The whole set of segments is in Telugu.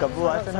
గబ్బు వాసన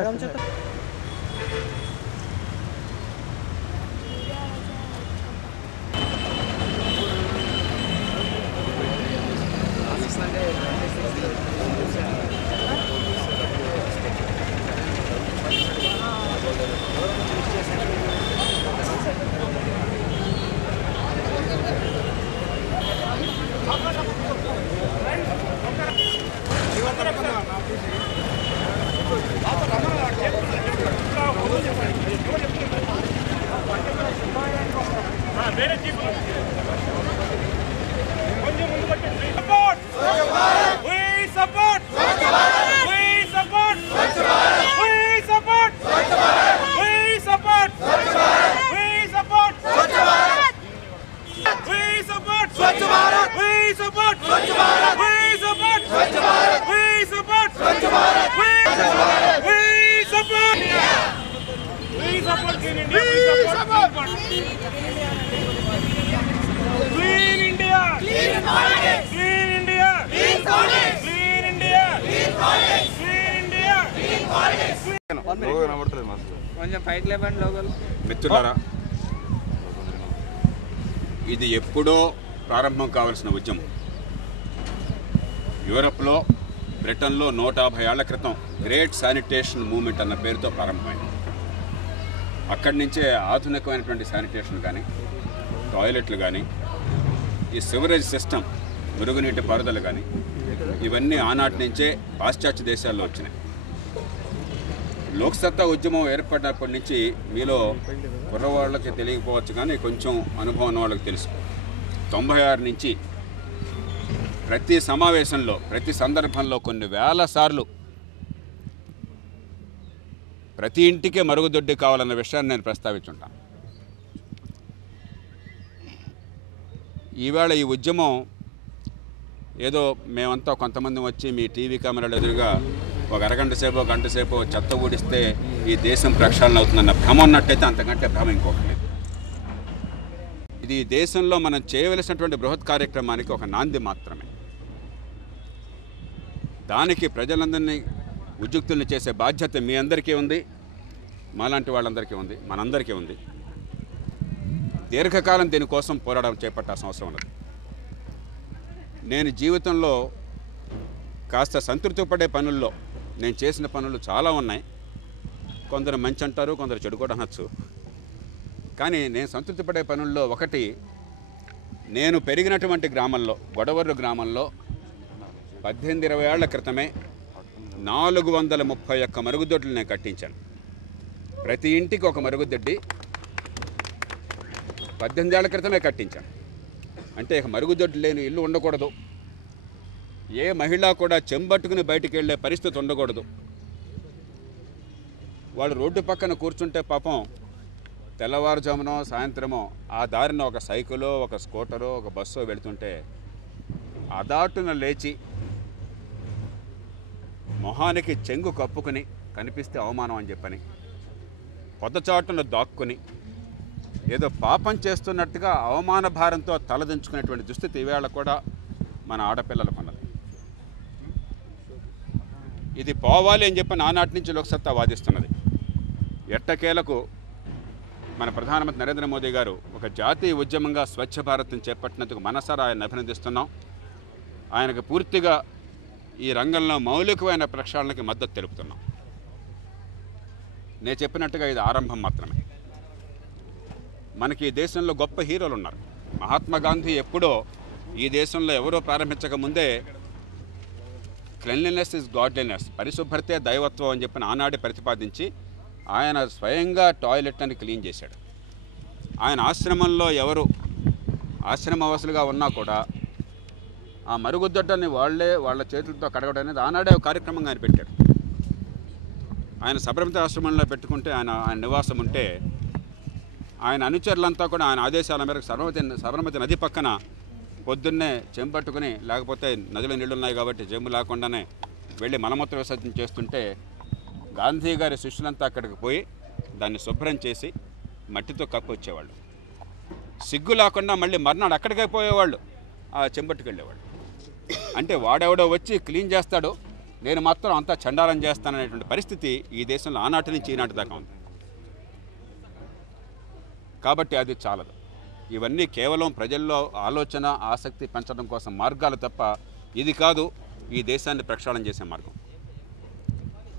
మిత్రులారా, ఇది ఎప్పుడో ప్రారంభం కావాల్సిన ఉద్యమం. యూరప్లో, బ్రిటన్లో 150 ఏళ్ల క్రితం గ్రేట్ శానిటేషన్ మూవ్మెంట్ అన్న పేరుతో ప్రారంభమైంది. అక్కడి నుంచే ఆధునికమైనటువంటి శానిటేషన్ కానీ, టాయిలెట్లు కానీ, ఈ సివరేజ్ సిస్టమ్, మురుగునీటి పారుదల కానీ, ఇవన్నీ ఆనాటి నుంచే పాశ్చాత్య దేశాల్లో వచ్చినాయి. లోక్సత్తా ఉద్యమం ఏర్పడినప్పటి నుంచి మీలో కుర్రవాళ్ళకి తెలియకపోవచ్చు, కానీ కొంచెం అనుభవం ఉన్న వాళ్ళకి తెలుసు. 96 నుంచి ప్రతి సమావేశంలో, ప్రతి సందర్భంలో కొన్ని వేల సార్లు ప్రతి ఇంటికే మరుగుదొడ్డి కావాలన్న విషయాన్ని నేను ప్రస్తావించుంటాను. ఈవేళ ఈ ఉద్యమం ఏదో మేమంతా కొంతమంది వచ్చి మీ టీవీ కెమెరాలు ఎదురుగా ఒక అరగంట సేపో గంట సేపో చెత్త ఊడిస్తే ఈ దేశం ప్రక్షాళన అవుతుందన్న భ్రమ ఉన్నట్టయితే అంతకంటే భ్రమ ఇంకొకటి లేదు. ఇది దేశంలో మనం చేయవలసినటువంటి బృహత్ కార్యక్రమానికి ఒక నాంది మాత్రమే. దానికి ప్రజలందరినీ ఉద్యుక్తుల్ని చేసే బాధ్యత మీ అందరికీ ఉంది, మాలాంటి వాళ్ళందరికీ ఉంది, మనందరికీ ఉంది. దీర్ఘకాలం దీనికోసం పోరాటం చేపట్టాల్సిన అవసరం ఉన్నది. నేను జీవితంలో కాస్త సంతృప్తి పడే పనుల్లో నేను చేసిన పనులు చాలా ఉన్నాయి. కొందరు మంచి అంటారు, కొందరు చెడు కూడా అనొచ్చు. కానీ నేను సంతృప్తి పడే పనుల్లో ఒకటి, నేను పెరిగినటువంటి గ్రామంలో, గొడవర్రు గ్రామంలో 18-20 ఏళ్ల క్రితమే 431 మరుగుదొడ్లు నేను కట్టించాను. ప్రతి ఇంటికి ఒక మరుగుదొడ్డి 18 ఏళ్ల క్రితమే కట్టించాను. అంటే ఇక మరుగుదొడ్డి లేని ఇల్లు ఉండకూడదు, ఏ మహిళ కూడా చెంబట్టుకుని బయటికి వెళ్ళే పరిస్థితి ఉండకూడదు. వాళ్ళు రోడ్డు పక్కన కూర్చుంటే పాపం తెల్లవారుజామునో సాయంత్రమో ఆ దారిన ఒక సైకిలో, ఒక స్కూటరో, ఒక బస్సో వెళుతుంటే అదాటున లేచి మొహానికి చెంగు కప్పుకుని కనిపిస్తే అవమానం అని చెప్పని పొద్దచాటును దాక్కుని ఏదో పాపం చేస్తున్నట్టుగా అవమాన భారంతో తలదించుకునేటువంటి దుస్థితి ఈవేళ కూడా మన ఆడపిల్లలకు ఉన్నది. ఇది పోవాలి అని చెప్పి నానాటి నుంచి లోక్సత్తా వాదిస్తున్నది. ఎట్టకేలకు మన ప్రధానమంత్రి నరేంద్ర మోదీ గారు ఒక జాతీయ ఉద్యమంగా స్వచ్ఛ భారత్ని చేపట్టినందుకు మనసారా ఆయన అభినందిస్తున్నాం. ఆయనకు పూర్తిగా ఈ రంగంలో మౌలికమైన ప్రక్షాళనకి మద్దతు తెలుపుతున్నాం. నేను చెప్పినట్టుగా ఇది ఆరంభం మాత్రమే. మనకి ఈ దేశంలో గొప్ప హీరోలు ఉన్నారు. మహాత్మా గాంధీ ఎప్పుడో ఈ దేశంలో ఎవరో ప్రారంభించక ముందే క్లెన్లీనెస్ ఇస్ గాడ్లీనెస్, పరిశుభ్రతే దైవత్వం అని చెప్పిన ఆనాడే ప్రతిపాదించి ఆయన స్వయంగా టాయిలెట్ అని క్లీన్ చేశాడు. ఆయన ఆశ్రమంలో ఎవరు ఆశ్రమవాసులుగా ఉన్నా కూడా ఆ మరుగుదొడ్డని వాళ్ళ చేతులతో కడగడం అనేది ఆనాడే ఒక కార్యక్రమంగా ఆయన పెట్టాడు. ఆయన సబర్మతి ఆశ్రమంలో పెట్టుకుంటే ఆయన నివాసం ఉంటే ఆయన అనుచరులంతా కూడా ఆయన ఆదేశాల మేరకు సబర్మతి నది పక్కన పొద్దున్నే చెంపట్టుకుని, లేకపోతే నదిలో నీళ్ళు ఉన్నాయి కాబట్టి జమ్ము లేకుండానే వెళ్ళి మలమూత్ర విసర్జన చేస్తుంటే గాంధీ గారి శిష్యులంతా అక్కడికి పోయి దాన్ని శుభ్రం చేసి మట్టితో కప్పు వచ్చేవాళ్ళు. సిగ్గు లేకుండా మళ్ళీ మర్నాడు అక్కడికే పోయేవాళ్ళు, ఆ చెంబట్టుకు వెళ్ళేవాళ్ళు. అంటే వాడెవడో వచ్చి క్లీన్ చేస్తాడు, నేను మాత్రం అంతా చండాలం చేస్తాననేటువంటి పరిస్థితి ఈ దేశంలో ఆనాటి నుంచి ఈనాటి దాకా ఉంది. కాబట్టి అది చాలదు. ఇవన్నీ కేవలం ప్రజల్లో ఆలోచన ఆసక్తి పెంచడం కోసం మార్గాలు తప్ప ఇది కాదు ఈ దేశాన్ని ప్రక్షాళన చేసే మార్గం.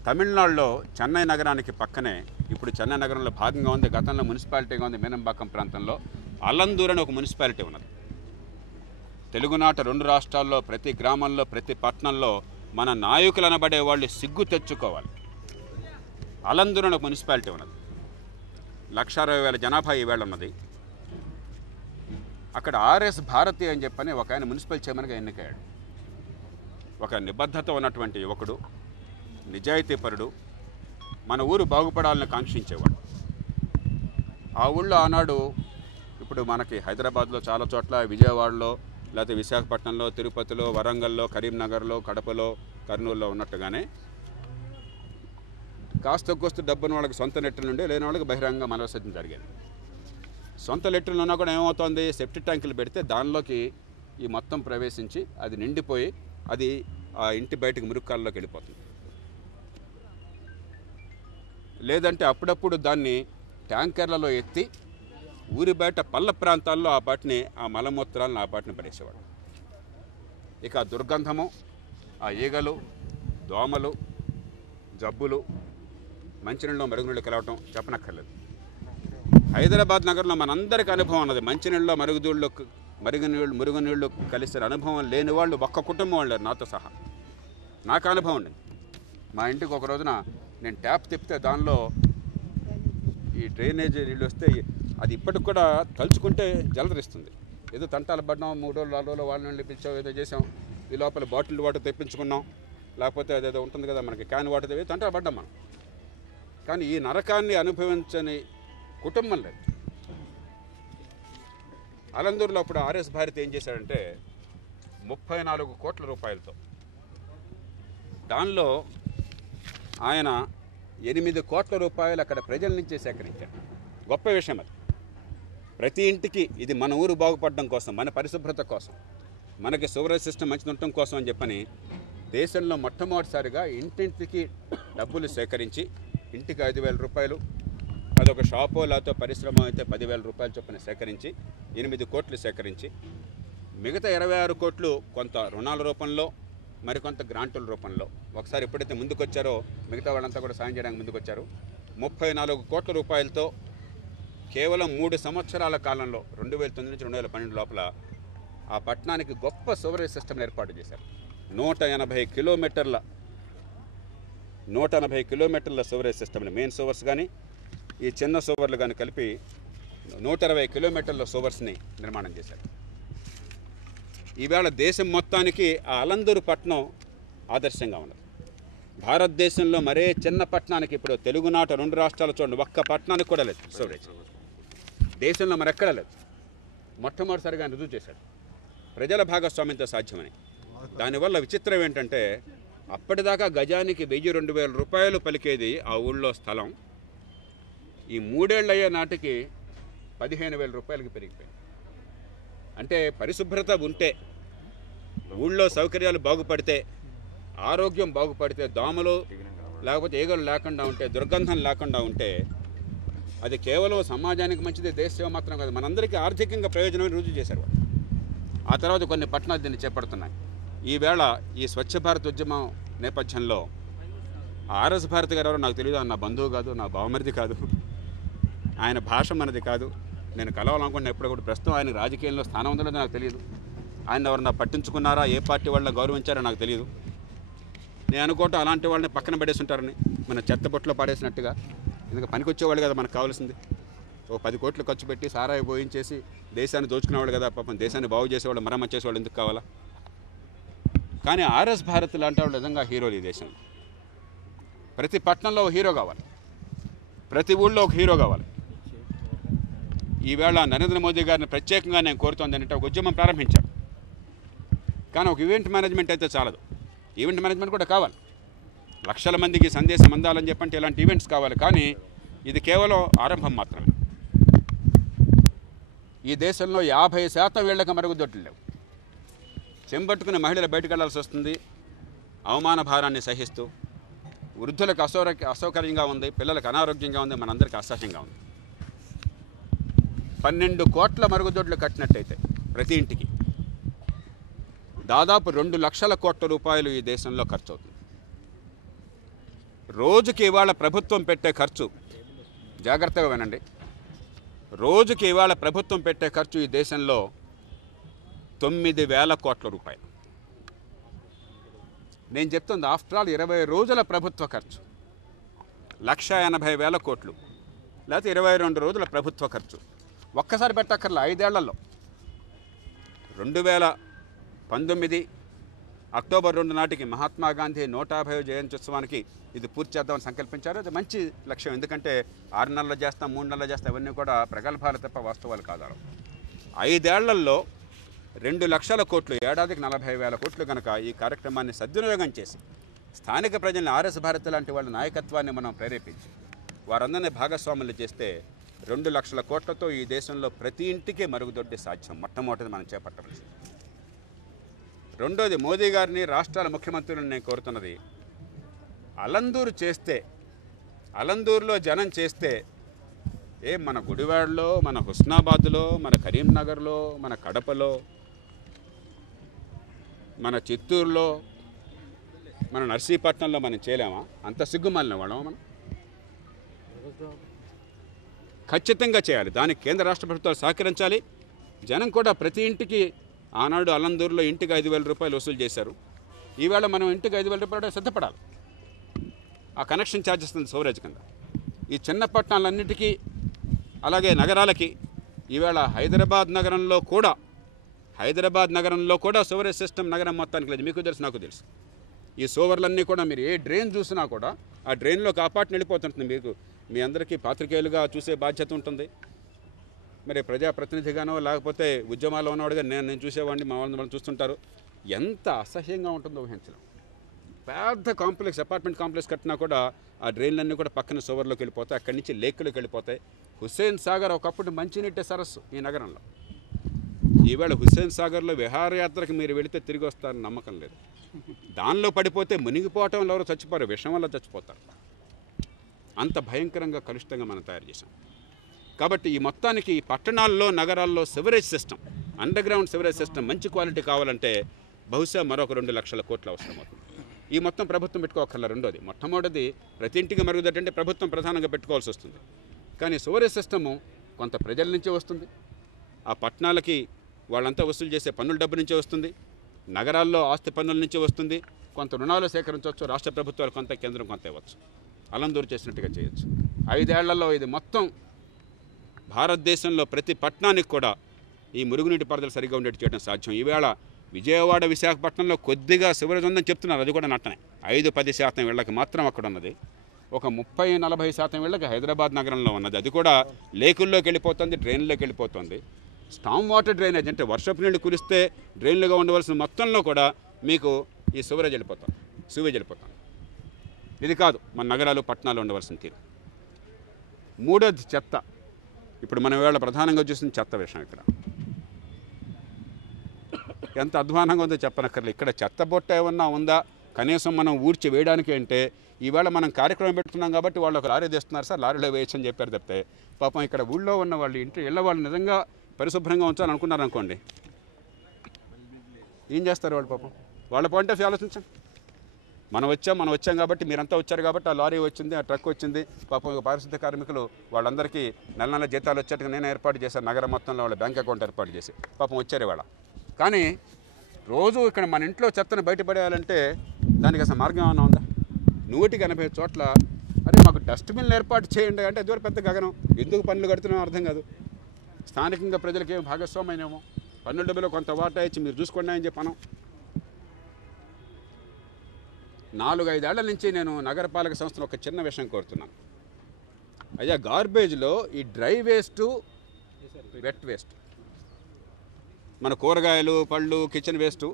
తమిళనాడులో చెన్నై నగరానికి పక్కనే, ఇప్పుడు చెన్నై నగరంలో భాగంగా ఉంది, గతంలో మున్సిపాలిటీగా ఉంది మీనంబాకం ప్రాంతంలో అలందూర్ అని ఒక మున్సిపాలిటీ ఉన్నది. తెలుగునాట 2 రాష్ట్రాల్లో ప్రతి గ్రామంలో ప్రతి పట్టణంలో మన నాయకులు అనబడే వాళ్ళు సిగ్గు తెచ్చుకోవాలి. అలందూర్ అని ఒక మున్సిపాలిటీ ఉన్నది. 1,60,000 జనాభా ఈవేళ ఉన్నది. అక్కడ ఆర్ఎస్ భారతి అని చెప్పని ఒక ఆయన మున్సిపల్ చైర్మన్గా ఎన్నికయ్యాడు. ఒక నిబద్ధత ఉన్నటువంటి యువకుడు, నిజాయితీపరుడు, మన ఊరు బాగుపడాలని కాంక్షించేవాడు. ఆ ఊళ్ళో ఆనాడు ఇప్పుడు మనకి హైదరాబాద్లో చాలా చోట్ల, విజయవాడలో, లేకపోతే విశాఖపట్నంలో, తిరుపతిలో, వరంగల్లో, కరీంనగర్లో, కడపలో, కర్నూలులో ఉన్నట్టుగానే కాస్త కోస్త డబ్బున్న వాళ్ళకి సొంత లెట్టర్లు ఉండే, లేని వాళ్ళకి బహిరంగ మలవిసర్జన జరిగేది. సొంత లెట్టర్లు ఉన్నా కూడా ఏమవుతుంది, సెప్టిక్ ట్యాంకులు పెడితే దానిలోకి ఈ మొత్తం ప్రవేశించి అది నిండిపోయి అది ఆ ఇంటి బయటకు మురుక్కాల్లోకి వెళ్ళిపోతుంది. లేదంటే అప్పుడప్పుడు దాన్ని ట్యాంకర్లలో ఎత్తి ఊరి బయట పల్ల ప్రాంతాల్లో ఆ మలమూత్రాలను ఆ బాటిని పడేసేవాడు. ఇక ఆ దుర్గంధము, ఆ ఈగలు, దోమలు, జబ్బులు, మంచినీళ్ళలో మరుగునీళ్ళు కలవటం చెప్పనక్కర్లేదు. హైదరాబాద్ నగరంలో మనందరికీ అనుభవం ఉన్నది. మంచినీళ్ళలో మురుగునీళ్ళు కలిసిన అనుభవం లేని వాళ్ళు ఒక్క కుటుంబం వాళ్ళు నాతో సహా. నాకు అనుభవం ఉండింది. మా ఇంటికి ఒక రోజున నేను ట్యాప్ తిప్పితే దానిలో ఈ డ్రైనేజ్ నీళ్ళు వస్తే అది ఇప్పటికి కూడా తలుచుకుంటే జలదరిస్తుంది. ఏదో తంటాలు పడ్డాం, 3 రోజులు 4 రోజులు వాళ్ళ నీళ్ళు పిలిచాం, ఏదో చేసాం, ఈ లోపల బాటిల్ వాటర్ తెప్పించుకున్నాం, లేకపోతే అదేదో ఉంటుంది కదా మనకి క్యాన్ వాటర్ తెప్పి తంటాలు పడ్డాం మనం. కానీ ఈ నరకాన్ని అనుభవించని కుటుంబం లేదు. అలందూరులో అప్పుడు ఆర్ఎస్ భారతి ఏం చేశాడంటే 34 కోట్ల రూపాయలతో దానిలో ఆయన 8 కోట్ల రూపాయలు అక్కడ ప్రజల నుంచే సేకరించాడు. గొప్ప విషయం అది. ప్రతి ఇంటికి ఇది మన ఊరు బాగుపడడం కోసం, మన పరిశుభ్రత కోసం, మనకి సివరేజ్ సిస్టమ్ మంచిది ఉండటం కోసం అని చెప్పని దేశంలో మొట్టమొదటిసారిగా ఇంటింటికి డబ్బులు సేకరించి, ఇంటికి 5,000 రూపాయలు, అదొక షాపో లేకపోతే పరిశ్రమ అయితే 10,000 రూపాయలు చొప్పున సేకరించి 8 కోట్లు సేకరించి, మిగతా 26 కోట్లు కొంత రుణాల రూపంలో, మరికొంత గ్రాంటుల రూపంలో ఒకసారి ఎప్పుడైతే ముందుకొచ్చారో మిగతా వాళ్ళంతా కూడా సాయం చేయడానికి ముందుకొచ్చారు. 34 కోట్ల రూపాయలతో కేవలం 3 సంవత్సరాల కాలంలో 2009 నుంచి 2012 లోపల ఆ పట్టణానికి గొప్ప సివరేజ్ సిస్టమ్ని ఏర్పాటు చేశారు. 180 కిలోమీటర్ల సివరేజ్ సిస్టమ్ని, మెయిన్ సివర్స్ కానీ ఈ చిన్న సివర్లు కానీ కలిపి 120 కిలోమీటర్ల సివర్స్ని నిర్మాణం చేశారు. ఈవేళ దేశం మొత్తానికి ఆ అలందూరు పట్టణం ఆదర్శంగా ఉన్నది. భారతదేశంలో మరే చిన్న పట్టణానికి, ఇప్పుడు తెలుగునాట 2 రాష్ట్రాలు చూడండి, ఒక్క పట్టణానికి కూడా లేదు సివరేజ్. దేశంలో మరెక్కడా లేదు. మొట్టమొదటిసారిగా రుజువు చేశాడు. ప్రజల భాగస్వామ్యంతో సాధ్యమని. దానివల్ల విచిత్రం ఏంటంటే అప్పటిదాకా గజానికి 1,000-2,000 రూపాయలు పలికేది ఆ ఊళ్ళో స్థలం ఈ 3 ఏళ్ళు అయ్యే నాటికి 15,000 రూపాయలకి పెరిగిపోయింది. అంటే పరిశుభ్రత ఉంటే, ఊళ్ళో సౌకర్యాలు బాగుపడితే, ఆరోగ్యం బాగుపడితే, దోమలు లేకపోతే ఈగలు లేకుండా ఉంటే, దుర్గంధం లేకుండా ఉంటే అది కేవలం సమాజానికి మంచిది, దేశం మాత్రం కాదు, మనందరికీ ఆర్థికంగా ప్రయోజనమైన రుజువు చేశారు వాళ్ళు. ఆ తర్వాత కొన్ని పట్టణాలు దీన్ని చేపడుతున్నాయి. ఈవేళ ఈ స్వచ్ఛ భారత్ ఉద్యమం నేపథ్యంలో ఆర్ఎస్ భారతి గారు ఎవరో నాకు తెలియదు. నా బంధువు కాదు, నా బావమరిది కాదు, ఆయన భాష మనది కాదు. నేను కలవాలనుకుంటున్నా ఎప్పుడు కూడా. ప్రస్తుతం ఆయన రాజకీయంలో స్థానం ఉందో లేదో నాకు తెలియదు. ఆయన ఎవరన్నా పట్టించుకున్నారా, ఏ పార్టీ వాళ్ళని గౌరవించారో నాకు తెలియదు. నేను అనుకోవటం అలాంటి వాళ్ళని పక్కన పడేసి ఉంటారని, మన చెత్త బొట్లో పడేసినట్టుగా. ఎందుకంటే పనికి వచ్చేవాళ్ళు కదా మనకు కావాల్సింది. 10 కోట్లు ఖర్చు పెట్టి సారాయి పోయించేసి దేశాన్ని దోచుకునేవాళ్ళు కదా, పాపం దేశాన్ని బాగు చేసేవాళ్ళు, మరమ్మతు చేసేవాళ్ళు ఎందుకు కావాలా? కానీ ఆర్ఎస్ భారత్ లాంటి వాళ్ళు నిజంగా హీరోలు ఈ దేశంలో. ప్రతి పట్టణంలో ఒక హీరో కావాలి, ప్రతి ఊళ్ళో ఒక హీరో కావాలి. ఈవేళ నరేంద్ర మోదీ గారిని ప్రత్యేకంగా నేను కోరుతోంది అంటే ఒక ఉద్యమం ప్రారంభించారు. కానీ ఒక ఈవెంట్ మేనేజ్మెంట్ అయితే చాలదు, ఈవెంట్ మేనేజ్మెంట్ కూడా కావాలి. లక్షల మందికి సందేశం అందాలని చెప్పంటే ఇలాంటి ఈవెంట్స్ కావాలి. కానీ ఇది కేవలం ఆరంభం మాత్రమే. ఈ దేశంలో 50% వీళ్ళకి మరుగుదొడ్లు లేవు. చెంబట్టుకుని మహిళలు బయటకు వెళ్లాల్సి వస్తుంది. అవమాన భారాన్ని సహిస్తూ, వృద్ధులకు అసౌకర్యంగా ఉంది, పిల్లలకు అనారోగ్యంగా ఉంది, మనందరికీ అసహ్యంగా ఉంది. 12 కోట్ల మరుగుదొడ్లు కట్టినట్టయితే ప్రతి ఇంటికి దాదాపు 2 లక్షల కోట్ల రూపాయలు ఈ దేశంలో ఖర్చు అవుతుంది. రోజుకి ఇవాళ ప్రభుత్వం పెట్టే ఖర్చు, జాగ్రత్తగా వినండి, రోజుకి ఇవాళ ప్రభుత్వం పెట్టే ఖర్చు ఈ దేశంలో 9,000 కోట్ల రూపాయలు. నేను చెప్తుంది ఆఫ్టర్ ఆల్ 20 రోజుల ప్రభుత్వ ఖర్చు 1,80,000 కోట్లు, లేకపోతే 22 రోజుల ప్రభుత్వ ఖర్చు. ఒక్కసారి పెట్టక్కర్లా, 5 ఏళ్లలో 2019 అక్టోబర్ 2 నాటికి మహాత్మా గాంధీ 150వ జయంత్యుత్సవానికి ఇది పూర్తి చేద్దామని సంకల్పించారు. అది మంచి లక్ష్యం, ఎందుకంటే 6 నెలలు చేస్తాం, 3 నెలలు చేస్తాం, అవన్నీ కూడా ప్రగల్భాలు తప్ప వాస్తవాలు కాదు. 5 ఏళ్లలో 2 లక్షల కోట్లు, ఏడాదికి 40,000 కోట్లు కనుక ఈ కార్యక్రమాన్ని సద్వినియోగం చేసి స్థానిక ప్రజల్ని ఆర్ఎస్ భారత్ లాంటి వాళ్ళ నాయకత్వాన్ని మనం ప్రేరేపించి వారందరినీ భాగస్వాములు చేస్తే 2 లక్షల కోట్లతో ఈ దేశంలో ప్రతి ఇంటికి మరుగుదొడ్డి సాధ్యం. మొట్టమొదటిది మనం చేపట్టవలసింది. రెండోది, మోదీ గారిని, రాష్ట్రాల ముఖ్యమంత్రులను నేను కోరుతున్నది, అలందూరు చేస్తే, అలందూరులో జనం చేస్తే మన గుడివాడలో, మన హుస్నాబాద్లో, మన కరీంనగర్లో, మన కడపలో, మన చిత్తూరులో, మన నర్సీపట్నంలో మనం చేయలేమా? అంత సిగ్గుమాలిన వాళ్ళమా మనం? ఖచ్చితంగా చేయాలి. దానికి కేంద్ర రాష్ట్ర ప్రభుత్వాలు సహకరించాలి. జనం కూడా ప్రతి ఇంటికి, ఆనాడు అలందూరులో ఇంటికి 5,000 రూపాయలు వసూలు చేశారు. ఈవేళ మనం ఇంటికి 5,000 రూపాయలు సిద్ధపడాలి. ఆ కనెక్షన్ ఛార్జెస్ సోవరేజ్ కింద ఈ చిన్న పట్టణాలన్నిటికీ, అలాగే నగరాలకి. ఈవేళ హైదరాబాద్ నగరంలో కూడా సోవరేజ్ సిస్టమ్ నగరం మొత్తానికి లేదు. మీకు తెలుసు, నాకు తెలుసు. ఈ సోవర్లన్నీ కూడా మీరు ఏ డ్రైన్ చూసినా కూడా ఆ డ్రైన్లో కాపాటుని వెళ్ళిపోతుంటుంది. మీకు, మీ అందరికీ పాత్రికేయులుగా చూసే బాధ్యత ఉంటుంది. మరి ప్రజాప్రతినిధిగానో లేకపోతే ఉద్యమాల్లో ఉన్నవాడుగా నేను చూసేవాడిని, మా వాళ్ళని చూస్తుంటారు. ఎంత అసహ్యంగా ఉంటుందో ఊహించడం. పెద్ద కాంప్లెక్స్, అపార్ట్మెంట్ కాంప్లెక్స్ కట్టినా కూడా ఆ డ్రైన్లన్నీ కూడా పక్కన సోవర్లోకి వెళ్ళిపోతాయి, అక్కడి నుంచి లేకులోకి వెళ్ళిపోతాయి. హుస్సేన్ సాగర్ ఒకప్పుడు మంచినీటి సరస్సు ఈ నగరంలో. ఈవేళ హుస్సేన్ సాగర్లో విహారయాత్రకు మీరు వెళితే తిరిగి వస్తారని నమ్మకం లేదు. దానిలో పడిపోతే మునిగిపోవటంలో ఎవరు చచ్చిపోరు, విషం వల్ల చచ్చిపోతారు. అంత భయంకరంగా, కలుషితంగా మనం తయారు చేశాం. కాబట్టి ఈ మొత్తానికి ఈ పట్టణాల్లో, నగరాల్లో sewerage system, under ground sewerage system మంచి క్వాలిటీ కావాలంటే బహుశా మరొక 2 లక్షల కోట్లు అవసరమవుతుంది. ఈ మొత్తం ప్రభుత్వం పెట్టుకోకర్లా. రెండోది, మొట్టమొదటిది ప్రతి ఇంటికి మరుగుదొడ్డి ప్రభుత్వం ప్రధానంగా పెట్టుకోవాల్సి వస్తుంది. కానీ సివరేజ్ సిస్టము కొంత ప్రజల నుంచే వస్తుంది, ఆ పట్టణాలకి వాళ్ళంతా వసూలు చేసే పన్నుల డబ్బు నుంచే వస్తుంది, నగరాల్లో ఆస్తి పన్నుల నుంచి వస్తుంది, కొంత రుణాలు సేకరించవచ్చు, రాష్ట్ర ప్రభుత్వాలు కొంత, కేంద్రం కొంత ఇవ్వచ్చు. అలందూరు చేసినట్టుగా చేయొచ్చు. 5 ఏళ్లలో ఇది మొత్తం భారతదేశంలో ప్రతి పట్టణానికి కూడా ఈ మురుగునీటి పారుదల సరిగ్గా ఉండేట్టు చేయడం సాధ్యం. ఈవేళ విజయవాడ, విశాఖపట్నంలో కొద్దిగా సివరేజ్ ఉందని చెప్తున్నారు, అది కూడా నట్టనే. 5-10% ఇళ్లకు మాత్రం అక్కడ ఉన్నది. ఒక 30-40% ఇళ్లకు హైదరాబాద్ నగరంలో ఉన్నది, అది కూడా లేకుల్లోకి వెళ్ళిపోతుంది, డ్రైన్లోకి వెళ్ళిపోతుంది. స్టామ్ వాటర్ డ్రైనేజ్ అంటే వర్షపు నీళ్లు కురిస్తే డ్రైన్లుగా ఉండవలసిన మొత్తంలో కూడా మీకు ఈ సివరేజ్ వెళ్ళిపోతాం, సివేజ్ వెళ్ళిపోతాం. ఇది కాదు మన నగరాలు, పట్టణాలు ఉండవలసిన తీరు. మూడోది చెత్త. ఇప్పుడు మనం ఇవాళ ప్రధానంగా చూసిన చెత్త విషయం. ఇక్కడ ఎంత అధ్వానంగా ఉందో చెప్పనక్కర్లేదు. ఇక్కడ చెత్త బొట్ట ఏమన్నా ఉందా కనీసం మనం ఊడ్చి వేయడానికి అంటే, ఈవేళ మనం కార్యక్రమం పెట్టుకున్నాం కాబట్టి వాళ్ళు ఒక లారీ తెస్తున్నారు, సార్ లారీలో వేయచ్చు అని చెప్పారు తప్పితే, పాపం ఇక్కడ ఊళ్ళో ఉన్న వాళ్ళు, ఇళ్ళ వాళ్ళు నిజంగా పరిశుభ్రంగా ఉంచాలని అనుకున్నారు అనుకోండి, ఏం చేస్తారు వాళ్ళు? పాపం వాళ్ళ పాయింట్ ఆఫ్ వ్యూ ఆలోచించండి. మనం వచ్చాం కాబట్టి, మీరంతా వచ్చారు కాబట్టి ఆ లారీ వచ్చింది, ఆ ట్రక్ వచ్చింది. పాపం పారిశుద్ధ కార్మికులు వాళ్ళందరికీ నెల జీతాలు వచ్చేట్టుగా నేను ఏర్పాటు చేశాను, నగరం మొత్తంలో వాళ్ళ బ్యాంక్ అకౌంట్ ఏర్పాటు చేసి పాపం వచ్చారు ఇవాళ. కానీ రోజు ఇక్కడ మన ఇంట్లో చెత్తను బయటపడేయాలంటే దానికి అసలు మార్గం ఏమైనా ఉందా? 180 చోట్ల అరే మాకు డస్ట్బిన్లు ఏర్పాటు చేయండి అంటే అది పెద్ద గగనం. ఎందుకు పన్నులు కడుతున్నామో అర్థం కాదు. స్థానికంగా ప్రజలకి ఏం భాగస్వామైనేమో, పన్నుల డబ్బులో కొంత వాటా ఇచ్చి మీరు చూసుకోండి అని చెప్పాను. 4-5 ఏళ్ల నుంచి నేను నగరపాలక సంస్థలో ఒక చిన్న విషయం కోరుతున్నాను. అయ్యా, గార్బేజ్లో ఈ డ్రై వేస్టు, వెట్ వేస్ట్, మన కూరగాయలు, పళ్ళు, కిచెన్ వేస్టు,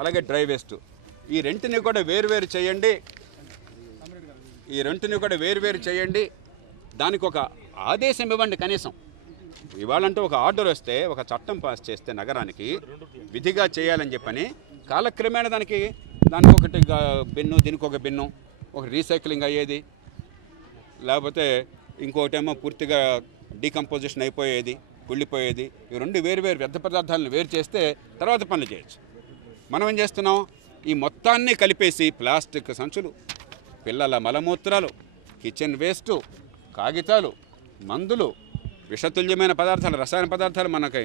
అలాగే డ్రై వేస్టు, ఈ రెంటిని కూడా వేరువేరు చేయండి. దానికి ఒక ఆదేశం ఇవ్వండి కనీసం. ఇవాళంటే ఒక ఆర్డర్ వస్తే, ఒక చట్టం పాస్ చేస్తే నగరానికి విధిగా చేయాలని చెప్పని కాలక్రమేణా దానికి దానికి ఒకటి బిన్ను, దీనికి ఒక బిన్ను, ఒక రీసైక్లింగ్ అయ్యేది, లేకపోతే ఇంకోటేమో పూర్తిగా డీకంపోజిషన్ అయిపోయేది, కుళ్ళిపోయేది. ఈ రెండు వేరు వ్యర్థ పదార్థాలను వేరు చేస్తే తర్వాత పనులు చేయొచ్చు. మనం ఏం చేస్తున్నాం, ఈ మొత్తాన్ని కలిపేసి ప్లాస్టిక్ సంచులు, పిల్లల మలమూత్రాలు, కిచెన్ వేస్టు, కాగితాలు, మందులు, విషతుల్యమైన పదార్థాలు, రసాయన పదార్థాలు, మనకి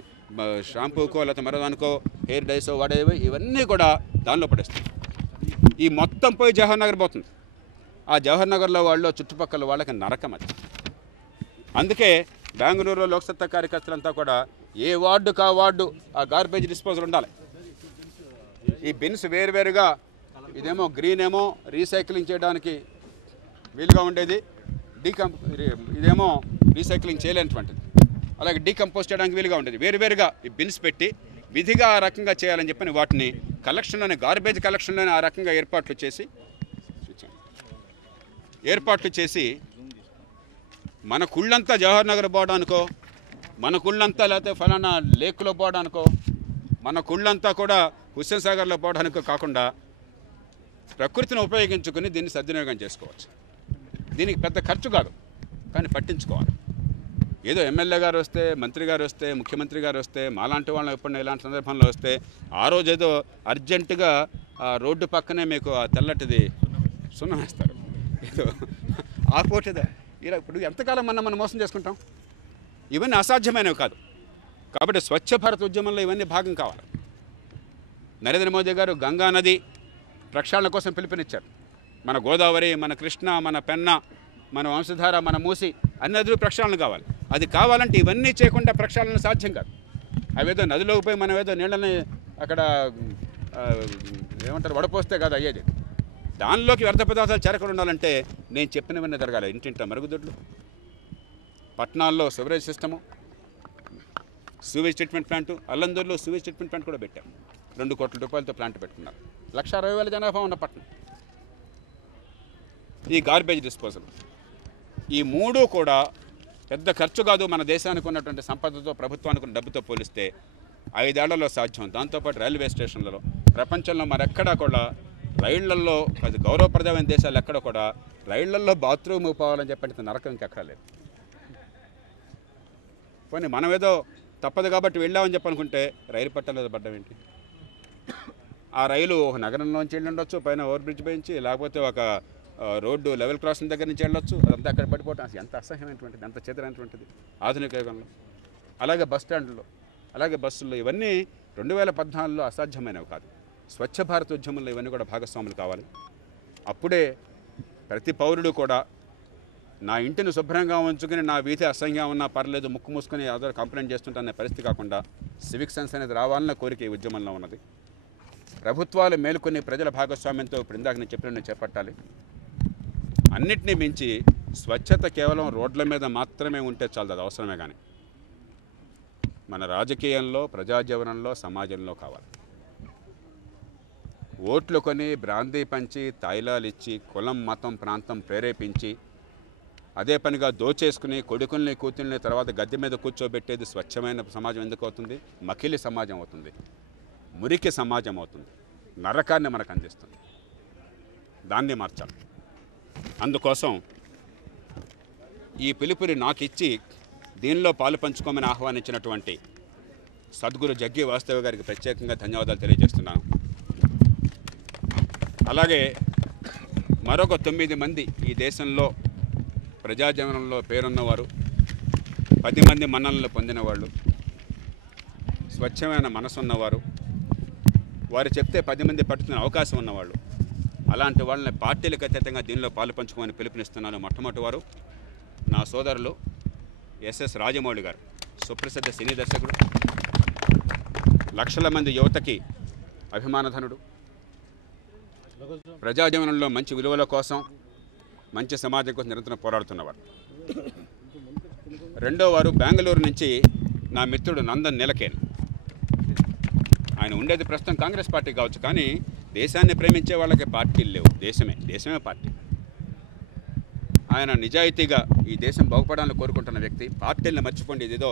షాంపూకో లేకపోతే మరోదానికో హెయిర్ డైసో వాడేవి, ఇవన్నీ కూడా దానిలో పడేస్తాయి. ఈ మొత్తం పోయి జవహర్ నగర్ పోతుంది. ఆ జవహర్ నగర్లో వాళ్ళు చుట్టుపక్కల వాళ్ళకి నరకం అది. అందుకే బెంగళూరులో లోక్సత్తా కార్యకర్తలంతా కూడా ఏ వార్డుకు ఆ వార్డు ఆ గార్బేజ్ డిస్పోజల్ ఉండాలి. ఈ బిన్స్ వేరువేరుగా, ఇదేమో గ్రీన్ ఏమో రీసైక్లింగ్ చేయడానికి వీలుగా ఉండేది, ఇదేమో రీసైక్లింగ్ చేయలేనటువంటిది, అలాగే డీకంపోజ్ చేయడానికి వీలుగా ఉండేది. వేరువేరుగా ఈ బిన్స్ పెట్టి విధిగా ఆ రకంగా చేయాలని చెప్పని వాటిని కలెక్షన్లోనే, గార్బేజ్ కలెక్షన్లోనే ఆ రకంగా ఏర్పాట్లు చేసి మన కుళ్ళంతా జవహర్ నగర్ పోవడానికో, మన కుళ్ళంతా లేకపోతే ఫలానా లేకులో పోవడానికో, మన కుళ్ళంతా కూడా హుస్సేన్ సాగర్లో పోవడానికో కాకుండా ప్రకృతిని ఉపయోగించుకుని దీన్ని సద్వినియోగం చేసుకోవచ్చు. దీనికి పెద్ద ఖర్చు కాదు, కానీ పట్టించుకోవాలి. ఏదో ఎమ్మెల్యే గారు వస్తే, మంత్రి గారు వస్తే, ముఖ్యమంత్రి గారు వస్తే, మాలాంటి వాళ్ళని ఎప్పుడైనా ఇలాంటి సందర్భంలో వస్తే ఆ రోజు ఏదో అర్జెంటుగా ఆ రోడ్డు పక్కనే మీకు ఆ తెల్లటిది సున్నం వేస్తారు, ఏదో ఆ పోటీదా. ఇలా ఇప్పుడు ఎంతకాలం మనం మోసం చేసుకుంటాం? ఇవన్నీ అసాధ్యమైనవి కాదు. కాబట్టి స్వచ్ఛ భారత్ ఉద్యమంలో ఇవన్నీ భాగం కావాలి. నరేంద్ర మోదీ గారు గంగా నది ప్రక్షాళన కోసం పిలుపునిచ్చారు. మన గోదావరి, మన కృష్ణ, మన పెన్న, మన వంశధార, మన మూసి అన్ని నదులు ప్రక్షాళన కావాలి. అది కావాలంటే ఇవన్నీ చేయకుండా ప్రక్షాళన సాధ్యం కాదు. అవేదో నదిలోకి పోయి మనం ఏదో నీళ్ళని అక్కడ ఏమంటారు వడపోస్తే కాదు అయ్యేది. దానిలోకి వ్యర్థ పదార్థాలు చేరకుండా ఉండాలంటే నేను చెప్పినవన్నీ జరగాలి. ఇంటింట మరుగుదొడ్లు, పట్టణాల్లో sewerage system, sewage treatment plant, అల్లందూరులో సూవేజ్ ట్రీట్మెంట్ ప్లాంట్ కూడా పెట్టాం. 2 కోట్ల రూపాయలతో ప్లాంట్ పెట్టుకున్నారు. 1,60,000 జనాభా ఉన్న పట్టణం. ఈ గార్బేజ్ డిస్పోజల్, ఈ 3 కూడా పెద్ద ఖర్చు కాదు. మన దేశానికి ఉన్నటువంటి సంపదతో, ప్రభుత్వానికి ఉన్న డబ్బుతో పోలిస్తే 5 ఏళ్లలో సాధ్యం. దాంతోపాటు రైల్వే స్టేషన్లలో, ప్రపంచంలో మరెక్కడా కూడా రైళ్లల్లో, అది గౌరవప్రదమైన దేశాలు ఎక్కడ కూడా రైళ్లల్లో బాత్రూమ్ పోవాలని చెప్పంటే నరకం ఇంకెక్కడా లేదు. పోనీ మనం ఏదో తప్పదు కాబట్టి వెళ్ళామని చెప్పనుకుంటే రైలు పట్టాలు పడ్డం ఏంటి? ఆ రైలు ఒక నగరంలోంచి వెళ్ళి ఉండొచ్చు, పైన ఓవర్ బ్రిడ్జ్ పైంచి, లేకపోతే ఒక రోడ్డు లెవెల్ క్రాసింగ్ దగ్గర నుంచి వెళ్ళొచ్చు. అదంతా అక్కడ పడిపోవటం అసలు ఎంత అసహ్యమైనటువంటిది, ఎంత చేతనైనటువంటిది ఆధునిక యుగంలో. అలాగే బస్ స్టాండ్లో, అలాగే బస్సుల్లో, ఇవన్నీ 2014లో అసాధ్యమైనవి కాదు. స్వచ్ఛ భారత్ ఉద్యమంలో ఇవన్నీ కూడా భాగస్వాములు కావాలి. అప్పుడే ప్రతి పౌరుడు కూడా నా ఇంటిని శుభ్రంగా ఉంచుకుని నా వీధి అసహ్యంగా ఉన్నా పర్లేదు, ముక్కు మూసుకొని అదో కంప్లైంట్ చేస్తుంటానే పరిస్థితి కాకుండా సివిక్ సెన్స్ అనేది రావాలన్న కోరిక ఈ ఉద్యమంలో ఉన్నది. ప్రభుత్వాలు మేలుకొని ప్రజల భాగస్వామ్యంతో ఇప్పుడు ఇందాక నేను చెప్పిన చేపట్టాలి. అన్నిటినీ మించి స్వచ్ఛత కేవలం రోడ్ల మీద మాత్రమే ఉంటే చాలు, అది అవసరమే. కానీ మన రాజకీయంలో, ప్రజాజీవనంలో, సమాజంలో కావాలి. ఓట్లు కొని బ్రాందీ పంచి, తాయిలాలు ఇచ్చి, కులం, మతం, ప్రాంతం ప్రేరేపించి, అదే పనిగా దోచేసుకుని కొడుకుల్ని, కూతుల్ని తర్వాత గద్దె మీద కూర్చోబెట్టేది స్వచ్ఛమైన సమాజం ఎందుకు అవుతుంది? మకిలి సమాజం అవుతుంది, మురికి సమాజం అవుతుంది, నరకాన్ని మనకు అందిస్తుంది. దాన్ని మార్చాలి. అందుకోసం ఈ పిలుపుని నాకు ఇచ్చి దీనిలో పాలు పంచుకోమని ఆహ్వానించినటువంటి సద్గురు జగ్గి వాస్తవ గారికి ప్రత్యేకంగా ధన్యవాదాలు తెలియజేస్తున్నాను. అలాగే మరొక 9 మంది ఈ దేశంలో ప్రజాజీవనంలో పేరున్నవారు, 10 మంది మన్ననలు పొందినవాళ్ళు, స్వచ్ఛమైన మనసు ఉన్నవారు, వారు చెప్తే 10 మంది పట్టుకునే అవకాశం ఉన్నవాళ్ళు, అలాంటి వాళ్ళని పార్టీలకు అతీతంగా దీనిలో పాలు పంచుకోమని పిలుపునిస్తున్నాను. మొట్టమొదటి వారు నా సోదరులు ఎస్ఎస్ రాజమౌళి గారు, సుప్రసిద్ధ సినీ దర్శకుడు, లక్షల మంది యువతకి అభిమానధనుడు, ప్రజాజీవనంలో మంచి విలువల కోసం, మంచి సమాజం కోసం నిరంతరం పోరాడుతున్నవారు. రెండో వారు బెంగళూరు నుంచి నా మిత్రుడు నందన్ నీలకేని. ఆయన ఉండేది ప్రస్తుతం కాంగ్రెస్ పార్టీ కావచ్చు, కానీ దేశాన్ని ప్రేమించే వాళ్ళకి పార్టీలు లేవు. దేశమే పార్టీ. ఆయన నిజాయితీగా ఈ దేశం బాగుపడాలని కోరుకుంటున్న వ్యక్తి. పార్టీలను మర్చిపోండి, ఇదేదో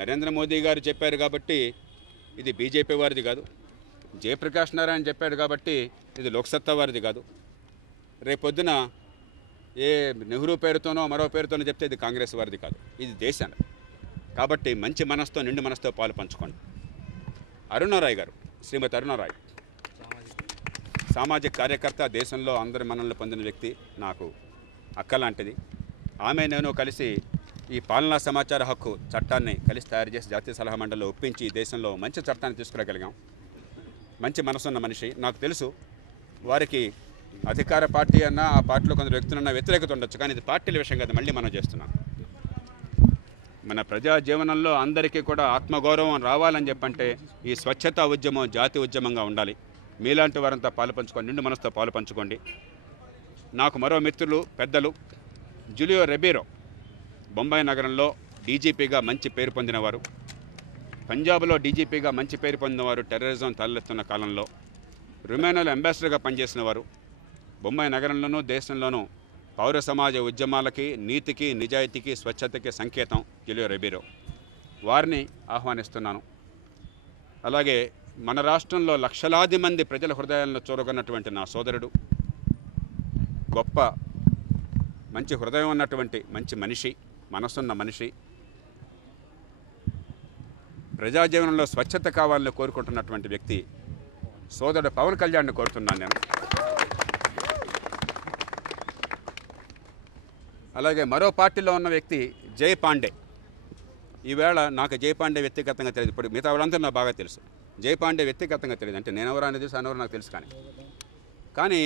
నరేంద్ర మోదీ గారు చెప్పారు కాబట్టి ఇది బీజేపీ వారిది కాదు, జయప్రకాష్ నారాయణ చెప్పాడు కాబట్టి ఇది లోక్సత్తా వారిది కాదు. రేపొద్దున ఏ నెహ్రూ పేరుతోనో మరో పేరుతోనో చెప్తే ఇది కాంగ్రెస్ వారిది కాదు, ఇది దేశాన్ని. కాబట్టి మంచి మనసుతో నిండు మనసుతో పాలు పంచుకోండి. అరుణారాయ్ గారు, శ్రీమతి అరుణారాయ్ సామాజిక కార్యకర్త, దేశంలో అందరి మనల్ని పొందిన వ్యక్తి, నాకు అక్క లాంటిది. ఆమె నేను కలిసి ఈ పాలనా సమాచార హక్కు చట్టాన్ని కలిసి తయారు చేసి జాతీయ సలహా మండలిలో ఒప్పించి దేశంలో మంచి చట్టాన్ని తీసుకురాగలిగాం. మంచి మనసున్న మనిషి. నాకు తెలుసు వారికి అధికార పార్టీ అన్నా ఆ పార్టీలో కొందరు వ్యక్తులన్నా వ్యతిరేకత ఉండొచ్చు, కానీ ఇది పార్టీల విషయం కదా, మళ్ళీ మనం చేస్తున్నాం. మన ప్రజా జీవనంలో అందరికీ కూడా ఆత్మగౌరవం రావాలని చెప్పంటే ఈ స్వచ్ఛతా ఉద్యమం జాతీయ ఉద్యమంగా ఉండాలి. మీలాంటి వారంతా పాలు పంచుకోండి, నిండు మనసుతో పాలు పంచుకోండి. నాకు మరో మిత్రులు పెద్దలు జూలియో రెబీరో బొంబాయి నగరంలో డీజీపీగా మంచి పేరు పొందినవారు, పంజాబ్లో డీజీపీగా మంచి పేరు పొందినవారు, టెర్రరిజం తలెత్తున్న కాలంలో రొమేనియాలో అంబాసిడర్గా పనిచేసిన వారు. బొంబాయి నగరంలోనూ దేశంలోనూ పౌర సమాజ ఉద్యమాలకి, నీతికి, నిజాయితీకి, స్వచ్ఛతకి సంకేతం జూలియో రెబీరో. వారిని ఆహ్వానిస్తున్నాను. అలాగే మన రాష్ట్రంలో లక్షలాది మంది ప్రజల హృదయాలను చూరగొన్నటువంటి నా సోదరుడు, గొప్ప మంచి హృదయం ఉన్నటువంటి మంచి మనిషి, మనసున్న మనిషి, ప్రజాజీవనంలో స్వచ్ఛత కావాలని కోరుకుంటున్నటువంటి వ్యక్తి సోదరుడు పవన్ కళ్యాణ్ని కోరుతున్నాను నేను. అలాగే మరో పార్టీలో ఉన్న వ్యక్తి జై పాండే. ఈవేళ నాకు జై పాండే వ్యక్తిగతంగా తెలియదు, ఇప్పుడు మిగతా వాళ్ళంతా నాకు బాగా తెలుసు. జై పాండే వ్యక్తిగతంగా తెలియదు, అంటే నేనెవరు అనేది అనవరు నాకు తెలుసు. కానీ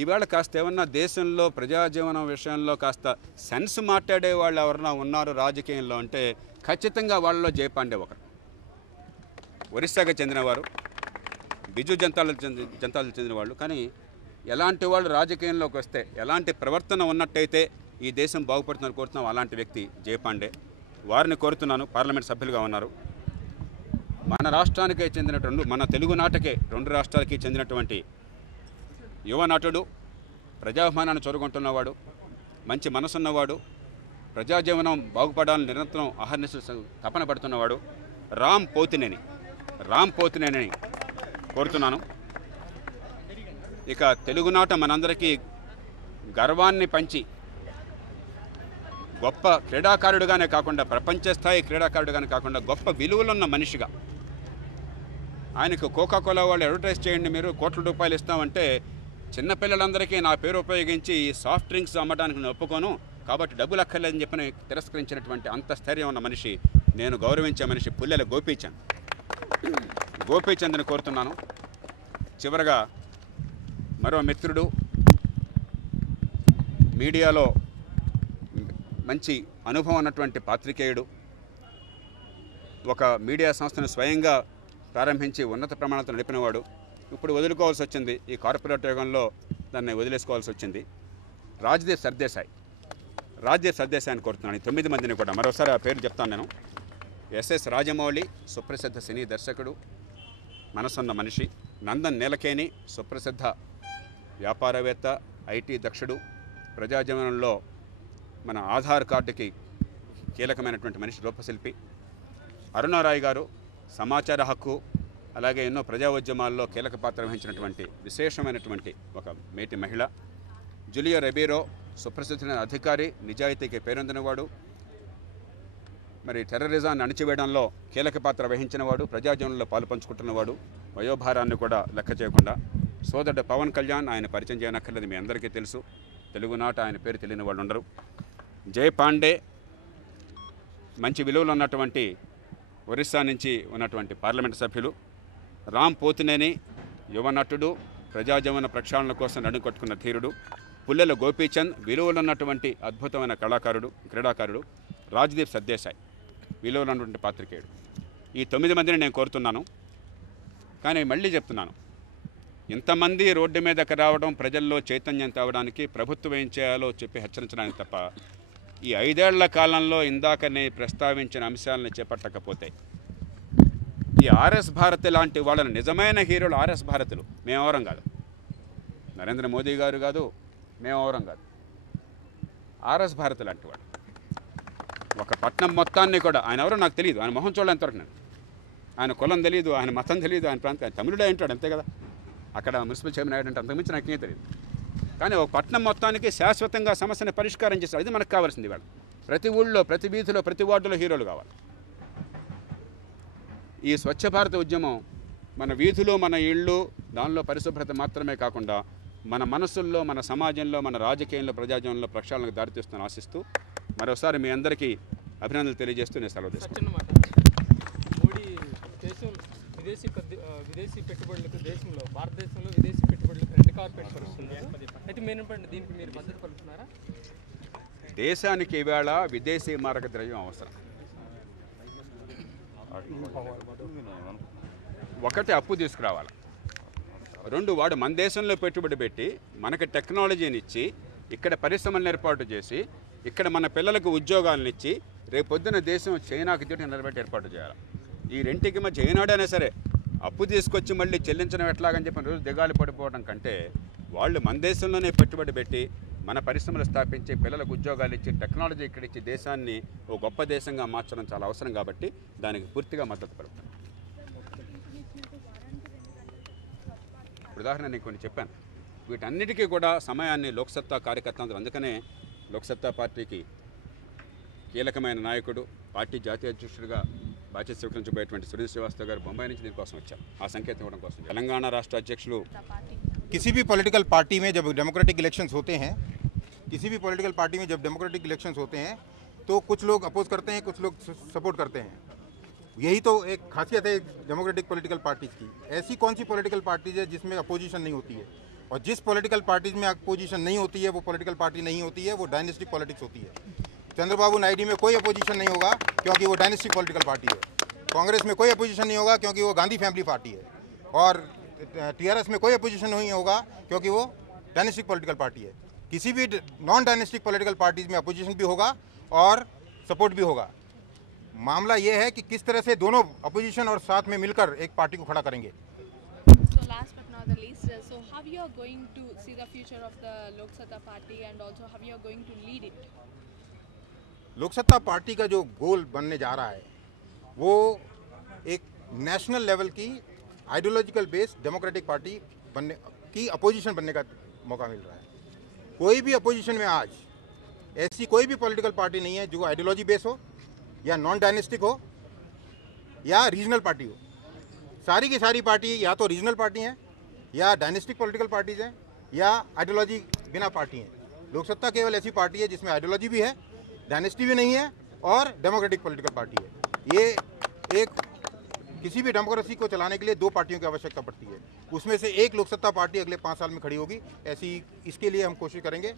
ఈవేళ కాస్త ఏమన్నా దేశంలో ప్రజాజీవనం విషయంలో కాస్త సెన్స్ మాట్లాడే వాళ్ళు ఎవరన్నా ఉన్నారు రాజకీయంలో అంటే ఖచ్చితంగా వాళ్ళలో జై పాండే ఒకరు. ఒరిస్సాకి చెందినవారు, బిజు జనతాలకు చెందిన వాళ్ళు. కానీ ఎలాంటి వాళ్ళు రాజకీయంలోకి వస్తే ఎలాంటి ప్రవర్తన ఉన్నట్టయితే ఈ దేశం బాగుపడుతుందని కోరుతున్నాం, అలాంటి వ్యక్తి జై పాండే. వారిని కోరుతున్నాను. పార్లమెంట్ సభ్యులుగా ఉన్నారు. మన రాష్ట్రానికే చెందినటువంటి, మన తెలుగు నాటకే 2 రాష్ట్రాలకి చెందినటువంటి యువ నటుడు, ప్రజాభిమానాన్ని చొరగొంటున్నవాడు, మంచి మనసున్నవాడు, ప్రజాజీవనం బాగుపడాలని నిరంతరం అహర్నిశలు తపన పడుతున్నవాడు రామ్ పోతినేని కోరుతున్నాను. ఇక తెలుగునాట మనందరికీ గర్వాన్ని పంచి గొప్ప క్రీడాకారుడుగానే కాకుండా, ప్రపంచ స్థాయి క్రీడాకారుడుగానే కాకుండా గొప్ప విలువలున్న మనిషిగా, ఆయనకు కోకాకోలా వాళ్ళు అడ్వర్టైజ్ చేయండి మీరు కోట్ల రూపాయలు ఇస్తామంటే చిన్నపిల్లలందరికీ నా పేరు ఉపయోగించి ఈ సాఫ్ట్ డ్రింక్స్ అమ్మడానికి నేను ఒప్పుకోను, కాబట్టి డబ్బులు అక్కర్లేదని చెప్పని తిరస్కరించినటువంటి అంత స్థైర్యం ఉన్న మనిషి, నేను గౌరవించే మనిషి పుల్లెల గోపీచంద్ని కోరుతున్నాను. చివరగా మరో మిత్రుడు, మీడియాలో మంచి అనుభవం ఉన్నటువంటి పాత్రికేయుడు, ఒక మీడియా సంస్థను స్వయంగా ప్రారంభించి ఉన్నత ప్రమాణాలతో నడిపినవాడు, ఇప్పుడు వదులుకోవాల్సి వచ్చింది, ఈ కార్పొరేట్ యుగంలో దాన్ని వదిలేసుకోవాల్సి వచ్చింది, రాజ్దీప్ సర్దేశాయిని కోరుతున్నాను. ఈ 9 మందిని కూడా మరోసారి ఆ పేరు చెప్తాను నేను. ఎస్ఎస్ రాజమౌళి, సుప్రసిద్ధ సినీ దర్శకుడు, మనసున్న మనిషి. నందన్ నీలకేని, సుప్రసిద్ధ వ్యాపారవేత్త, ఐటీ దక్షుడు, ప్రజాజీవనంలో మన ఆధార్ కార్డుకి కీలకమైనటువంటి మనిషి, రూపశిల్పి. అరుణారాయ్ గారు సమాచార హక్కు, అలాగే ఎన్నో ప్రజా ఉద్యమాల్లో కీలక పాత్ర వహించినటువంటి విశేషమైనటువంటి ఒక మేటి మహిళ. జూలియో రెబీరో సుప్రసిద్ధమైన అధికారి, నిజాయితీకి పేరొందినవాడు, మరి టెర్రరిజాన్ని అణిచివేయడంలో కీలక పాత్ర వహించినవాడు, ప్రజాజీవనంలో పాలు పంచుకుంటున్నవాడు, వయోభారాన్ని కూడా లెక్క చేయకుండా. సోదరుడు పవన్ కళ్యాణ్, ఆయన పరిచయం చేయనక్కర్లేదు, మీ అందరికీ తెలుసు. తెలుగునాట ఆయన పేరు తెలియని వాళ్ళు ఉండరు. జై పాండే మంచి విలువలు ఉన్నటువంటి ఒరిస్సా నుంచి ఉన్నటువంటి పార్లమెంట్ సభ్యులు. రామ్ పోతినేని యువ నటుడు, ప్రజాజీవన ప్రక్షాళన కోసం నడుకొట్టుకున్న ధీరుడు. పుల్లెల గోపీచంద్ విలువలున్నటువంటి అద్భుతమైన క్రీడాకారుడు. రాజ్దీప్ సర్దేశాయ్ విలువలున్నటువంటి పాత్రికేయుడు. ఈ 9 మందిని నేను కోరుతున్నాను. కానీ మళ్ళీ చెప్తున్నాను, ఇంతమంది రోడ్డు మీదకి రావడం, ప్రజల్లో చైతన్యం తేవడానికి ప్రభుత్వం ఏం చేయాలో చెప్పి హెచ్చరించడానికి తప్ప ఈ 5 ఏళ్ల కాలంలో ఇందాకనే ప్రస్తావించిన అంశాలను చేపట్టకపోతే ఈ ఆర్ఎస్ భారతి లాంటి వాళ్ళని, నిజమైన హీరోలు ఆర్ఎస్ భారతులు, మేమెవరం కాదు, నరేంద్ర మోదీ గారు కాదు, మేమెవరం కాదు, ఆర్ఎస్ భారతి లాంటి వాడు ఒక పట్నం మొత్తాన్ని కూడా, ఆయన ఎవరో నాకు తెలియదు, ఆయన మొహం చూడలేంతవరకు నేను ఆయన కులం తెలియదు, ఆయన మతం తెలియదు, ఆయన ప్రాంతం, ఆయన తమిళుడే అంటాడు అంతే కదా. అక్కడ మున్సిపల్ చైర్మన్ అయ్యాడంటే అంతకుమించి నాకేం తెలియదు. కానీ ఒక పట్టణం మొత్తానికి శాశ్వతంగా సమస్యను పరిష్కారం చేస్తారు. అది మనకు కావాల్సింది. ఇవాళ ప్రతి ఊళ్ళో, ప్రతి వీధిలో, ప్రతి వార్డులో హీరోలు కావాలి. ఈ స్వచ్ఛ భారత ఉద్యమం మన వీధులు, మన ఇళ్ళు, దానిలో పరిశుభ్రత మాత్రమే కాకుండా మన మనసుల్లో, మన సమాజంలో, మన రాజకీయంలో, ప్రజాజీవనంలో ప్రక్షాళనకు దారితీస్తుందని ఆశిస్తూ మరోసారి మీ అందరికీ అభినందనలు తెలియజేస్తూ నేను సెలవు తీసుకుంటాను. మోడీ దేశం విదేశీ పెట్టుబడులకు, దేశంలో భారతదేశంలో విదేశీ పెట్టుబడులకు రెడ్ కార్పెట్ పరుస్తుంది. అయితే దీనికి మీరు మద్దతు పలుకుతున్నారా? దేశానికి ఈవేళ విదేశీ మారక ద్రవ్యం అవసరం. ఒకటి అప్పు తీసుకురావాలి, రెండు వాడు మన దేశంలో పెట్టుబడి పెట్టి మనకి టెక్నాలజీని ఇచ్చి ఇక్కడ పరిశ్రమలను ఏర్పాటు చేసి ఇక్కడ మన పిల్లలకు ఉద్యోగాలను ఇచ్చి రేపొద్దున దేశం చైనాకి తిట్టి నిలబెట్టి ఏర్పాటు చేయాలి. ఈ రెంటికి మధ్య ఏనాడైనా సరే అప్పు తీసుకొచ్చి మళ్ళీ చెల్లించడం ఎట్లాగని చెప్పిన రోజు దిగాలు పడిపోవడం కంటే వాళ్ళు మన దేశంలోనే పెట్టుబడి పెట్టి మన పరిశ్రమలు స్థాపించి పిల్లలకు ఉద్యోగాలు ఇచ్చి టెక్నాలజీ ఇక్కడ ఇచ్చి దేశాన్ని ఓ గొప్ప దేశంగా మార్చడం చాలా అవసరం. కాబట్టి దానికి పూర్తిగా మద్దతు పలుకుతాను. ఉదాహరణ నేను కొన్ని చెప్పాను. వీటన్నిటికీ కూడా సమయాన్ని లోక్సత్తా కార్యకర్తలు, అందుకనే లోక్సత్తా పార్టీకి కీలకమైన నాయకుడు, పార్టీ జాతీయ అధ్యక్షుడిగా బాధ్యత స్వీకరించబోయేటువంటి సునీల్ శ్రీవాస్తవ్ గారు బొంబాయి నుంచి దీనికోసం వచ్చారు. ఆ సంకేతం ఇవ్వడం కోసం. తెలంగాణ రాష్ట్ర అధ్యక్షులు किसी भी पॉलिटिकल पार्टी में जब डेमोक्रेटिक इलेक्शंस होते हैं, तो कुछ लोग अपोज करते हैं, कुछ लोग सपोर्ट करते हैं. यही तो एक खासियत है डेमोक्रेटिक पॉलिटिकल पार्टीज़ की. ऐसी कौन सी पॉलिटिकल पार्टीज है जिसमें अपोजिशन नहीं होती है? और जिस पॉलिटिकल पार्टीज में अपोजिशन नहीं होती है वो पॉलिटिकल पार्टी नहीं होती है, वो डायनेस्टिक पॉलिटिक्स होती है. चंद्रबाबू नायडू में कोई अपोजिशन नहीं होगा क्योंकि वो डायनेस्टिक पॉलिटिकल पार्टी है. कांग्रेस में कोई अपोजिशन नहीं होगा क्योंकि वो गांधी फैमिली पार्टी है. और टीआरएस में कोई अपोजिशन नहीं होगा क्योंकि वो डायनेस्टिक पॉलिटिकल पार्टी है. किसी भी नॉन डायनेस्टिक पॉलिटिकल पार्टीज में अपोजिशन भी होगा और सपोर्ट भी होगा. मामला ये है कि किस तरह से दोनों अपोजिशन और साथ में मिलकर एक पार्टी को खड़ा करेंगे. So last but not the least, so how you are going to see the future of the Lok Satta party and also how you are going to lead it? Loksatta party का जो गोल बनने जा रहा है वो एक नेशनल लेवल की आइडियोलॉजिकल बेस्ड डेमोक्रेटिक पार्टी बनने की अपोजिशन बनने का मौका मिल रहा है. कोई भी अपोजिशन में आज ऐसी कोई भी पॉलिटिकल पार्टी नहीं है जो आइडियोलॉजी बेस हो या नॉन डायनेस्टिक हो या रीजनल पार्टी हो. सारी की सारी पार्टी या तो रीजनल पार्टी हैं या डायनेस्टिक पॉलिटिकल पार्टीज हैं या आइडियोलॉजी बिना पार्टी हैं. लोकसत्ता केवल ऐसी पार्टी है जिसमें आइडियोलॉजी भी है, डायनेस्टी भी नहीं है और डेमोक्रेटिक पॉलिटिकल पार्टी है. ये एक किसी भी डेमोक्रेसी को चलाने के लिए दो पार्टियों की आवश्यकता पड़ती है. उसमें से एक लोकसत्ता पार्टी अगले 5 साल में खड़ी होगी. ऐसी इसके लिए हम कोशिश करेंगे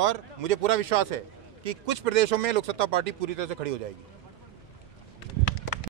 और मुझे पूरा विश्वास है कि कुछ प्रदेशों में लोकसत्ता पार्टी पूरी तरह से खड़ी हो जाएगी.